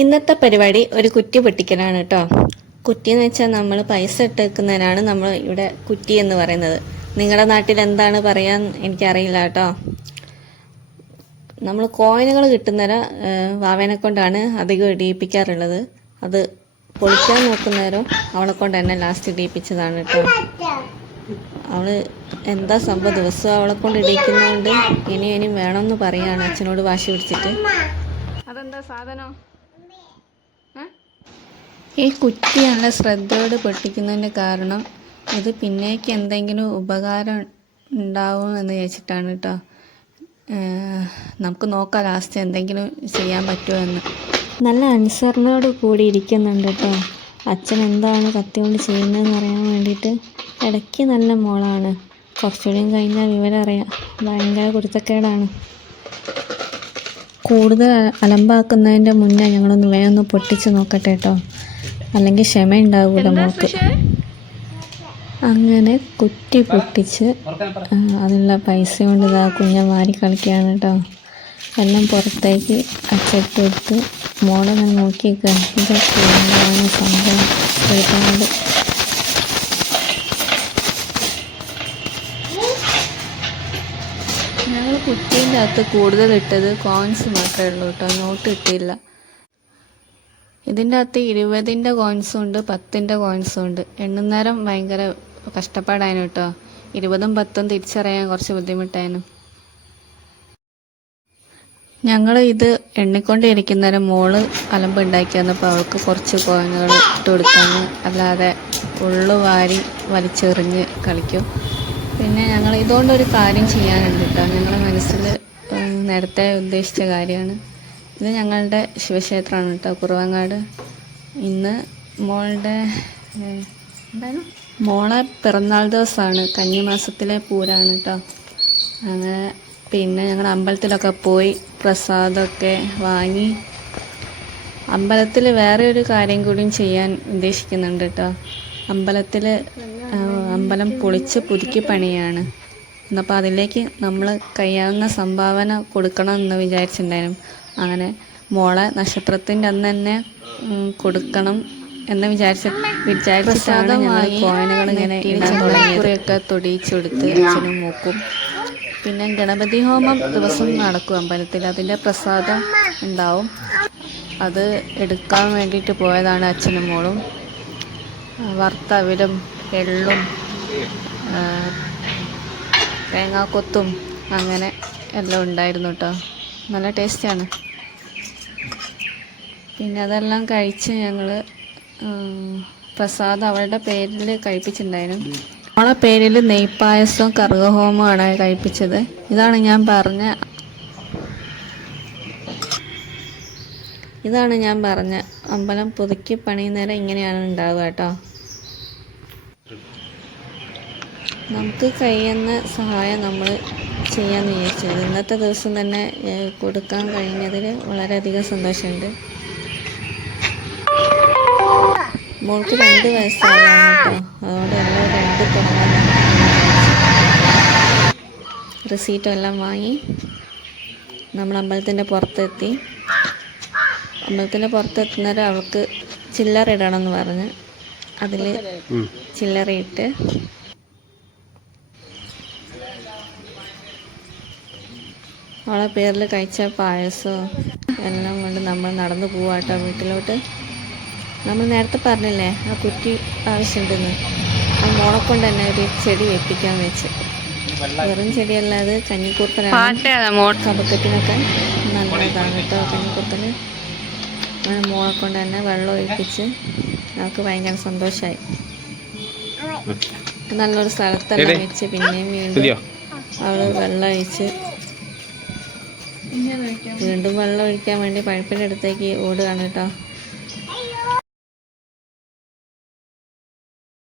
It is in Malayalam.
ഇന്നത്തെ പരിപാടി ഒരു കുറ്റി പൊട്ടിക്കലാണ് കേട്ടോ. കുറ്റി എന്ന് വെച്ചാൽ നമ്മൾ പൈസ ഇട്ട് വെക്കുന്നതിനാണ് നമ്മൾ ഇവിടെ കുറ്റി എന്ന് പറയുന്നത്. നിങ്ങളുടെ നാട്ടിൽ എന്താണ് പറയാൻ എനിക്കറിയില്ല കേട്ടോ. നമ്മൾ കോയിനുകൾ കിട്ടുന്നേരം വാവേനെ കൊണ്ടാണ് അധികം ഇടിയിപ്പിക്കാറുള്ളത്. അത് പൊളിക്കാൻ നോക്കുന്നേരം അവളെ കൊണ്ട് തന്നെ ലാസ്റ്റ് ഇടിയിപ്പിച്ചതാണ് കേട്ടോ. അവള് എന്താ സംഭവം, ദിവസവും അവളെ കൊണ്ട് ഇടിയിക്കുന്നതുകൊണ്ട് ഇനിയും വേണമെന്ന് പറയാണ് അച്ഛനോട് വാശി പിടിച്ചിട്ട്. അതെന്താ സാധനം? ഈ കുറ്റി നല്ല ശ്രദ്ധയോട് പൊട്ടിക്കുന്നതിൻ്റെ കാരണം ഇത് പിന്നേക്ക് എന്തെങ്കിലും ഉപകാരം ഉണ്ടാവും എന്ന് ചോദിച്ചിട്ടാണ് കേട്ടോ. നമുക്ക് നോക്കാം ലാസ്റ്റ് എന്തെങ്കിലും ചെയ്യാൻ പറ്റുമോ എന്ന്. നല്ല അനുസരണയോട് കൂടി ഇരിക്കുന്നുണ്ട് കേട്ടോ. അച്ഛൻ എന്താണ് കത്തി കൊണ്ട് ചെയ്യുന്നതെന്ന് അറിയാൻ വേണ്ടിയിട്ട്. ഇടയ്ക്ക് നല്ല മോളാണ്, കുറച്ചുകൂടിയും കഴിഞ്ഞാൽ വിവരം അറിയാം. ഭയങ്കര കുരുത്തക്കേടാണ്. കൂടുതൽ അലമ്പാക്കുന്നതിൻ്റെ മുന്നേ ഞങ്ങളൊന്ന് വേഗം പൊട്ടിച്ച് നോക്കട്ടെ കേട്ടോ, അല്ലെങ്കിൽ ക്ഷമ ഉണ്ടാവില്ല മോൾക്ക്. അങ്ങനെ കുറ്റി പൊട്ടിച്ച് അതിലുള്ള പൈസ കൊണ്ട് ഇതാ കുഞ്ഞൻ വാരി കളിക്കുകയാണ് കേട്ടോ. എല്ലാം പുറത്തേക്ക് അച്ചിട്ട് കൊടുത്ത് മോളെ ഞാൻ നോക്കിയേക്കാം. ഇതൊക്കെ എന്താണ് സംഭവം ഒരുപാട്. ഞങ്ങൾ കുറ്റീൻ്റെ അകത്ത് കൂടുതൽ ഇട്ടത് കോയിൻസ് മാത്രമേ ഉള്ളൂ കേട്ടോ, നോട്ട് ഇട്ടില്ല. ഇതിൻ്റെ അകത്ത് 20ൻ്റെ കോയിൻസും ഉണ്ട്, 10ൻ്റെ കോയിൻസും ഉണ്ട്. എണ്ണുന്നേരം ഭയങ്കര കഷ്ടപ്പാടായിരുന്നു കേട്ടോ. 20ഉം 10ഉം തിരിച്ചറിയാൻ കുറച്ച് ബുദ്ധിമുട്ടായിരുന്നു. ഞങ്ങൾ ഇത് എണ്ണിക്കൊണ്ടിരിക്കുന്നേരം മോള് അലമ്പ് ഉണ്ടാക്കി വന്നപ്പോൾ അവൾക്ക് കുറച്ച് കോയിനുകൾ ഇട്ട് കൊടുക്കാന്ന്, അല്ലാതെ ഉള്ളു വാരി വലിച്ചെറിഞ്ഞ് കളിക്കും. പിന്നെ ഞങ്ങൾ ഇതുകൊണ്ടൊരു കാര്യം ചെയ്യാനുണ്ട് കേട്ടോ. ഞങ്ങളുടെ മനസ്സിൽ നേരത്തെ ഉദ്ദേശിച്ച കാര്യമാണ്. ഇത് ഞങ്ങളുടെ ശിവക്ഷേത്രമാണ് കേട്ടോ, കുറവങ്ങാട്. ഇന്ന് മോളെ പിറന്നാൾ ദിവസമാണ്, കന്നിമാസത്തിലെ പൂരാണ് കേട്ടോ. അങ്ങനെ പിന്നെ ഞങ്ങൾ അമ്പലത്തിലൊക്കെ പോയി പ്രസാദമൊക്കെ വാങ്ങി. അമ്പലത്തിൽ വേറെ ഒരു കാര്യം കൂടിയും ചെയ്യാൻ ഉദ്ദേശിക്കുന്നുണ്ട് കേട്ടോ. അമ്പലം പൊളിച്ച് പുതുക്കി പണിയാണ്. എന്നപ്പോൾ അതിലേക്ക് നമ്മൾ കഴിയാവുന്ന സംഭാവന കൊടുക്കണമെന്ന് വിചാരിച്ചിട്ടുണ്ടായിരുന്നു. അങ്ങനെ മോളെ നക്ഷത്രത്തിൻ്റെ അന്ന് തന്നെ കൊടുക്കണം എന്ന് വിചാരിച്ചിട്ടാണ് ഞങ്ങൾ കോയിനുകൾ ഇങ്ങനെ ഇടാൻ തുടങ്ങിയൊക്കെ തൊടിയിച്ചെടുത്ത് അച്ഛനും മൂക്കും. പിന്നെ ഗണപതി ഹോമം ദിവസം നടക്കും അമ്പലത്തിൽ, അതിൻ്റെ പ്രസാദം ഉണ്ടാവും. അത് എടുക്കാൻ വേണ്ടിയിട്ട് പോയതാണ് അച്ഛനും മോളും. വറുത്തവിലും എള്ളും തേങ്ങാക്കൊത്തും അങ്ങനെ എല്ലാം ഉണ്ടായിരുന്നു കേട്ടോ. നല്ല ടേസ്റ്റാണ്. പിന്നെ അതെല്ലാം കഴിച്ച് ഞങ്ങൾ പ്രസാദം അവളുടെ പേരിൽ കഴിപ്പിച്ചിട്ടുണ്ടായിരുന്നു. അവളെ പേരിൽ നെയ്പ്പായസവും കർഗഹോമമാണ് കഴിപ്പിച്ചത്. ഇതാണ് ഞാൻ പറഞ്ഞ അമ്പലം പുതുക്കി പണിയുന്നേരം ഇങ്ങനെയാണ് ഉണ്ടാവുക കേട്ടോ. നമുക്ക് കഴിയുന്ന സഹായം നമ്മൾ ചെയ്യാമെന്ന് വിചാരിച്ചത്. ഇന്നത്തെ ദിവസം തന്നെ കൊടുക്കാൻ കഴിഞ്ഞതിൽ വളരെയധികം സന്തോഷമുണ്ട്. മോൾക്ക് 2 വയസ്സാകാണ് കേട്ടോ. അതുകൊണ്ട് എല്ലാം 2 തുടങ്ങാൻ റെസീറ്റും എല്ലാം വാങ്ങി നമ്മൾ അമ്പലത്തിൻ്റെ പുറത്തെത്തി. അമ്പലത്തിൻ്റെ പുറത്തെത്തുന്നേരം അവൾക്ക് ചില്ലറ ഇടണമെന്ന് പറഞ്ഞ് അതിൽ ചില്ലറയിട്ട് അവളെ പേരിൽ കഴിച്ച പായസവും എല്ലാം കൊണ്ട് നമ്മൾ നടന്നു പോവാട്ടോ വീട്ടിലോട്ട്. നമ്മൾ നേരത്തെ പറഞ്ഞില്ലേ ആ കുറ്റി ആവശ്യമുണ്ടെന്ന്, ആ മോളെ കൊണ്ട് തന്നെ ഒരു ചെടി വെപ്പിക്കാൻ വെച്ച്. വെറും ചെടിയല്ല, അത് കഞ്ഞിക്കൂർത്തലാണ്. കഫക്കെട്ടിനൊക്കെ നല്ലതാണ് കേട്ടോ കഞ്ഞിക്കൂർത്തൽ. അങ്ങനെ മോളെ കൊണ്ട് തന്നെ വെള്ളം ഒഴിപ്പിച്ച് നമുക്ക് ഭയങ്കര സന്തോഷമായി. നല്ലൊരു സ്ഥലത്തെല്ലാം വെച്ച് പിന്നെയും വീണ്ടും അവൾ വെള്ളം ഒഴിച്ച് വീണ്ടും വെള്ളം ഒഴിക്കാൻ വേണ്ടി പൈപ്പിൻ്റെ അടുത്തേക്ക് ഓടുകയാണ് കേട്ടോ.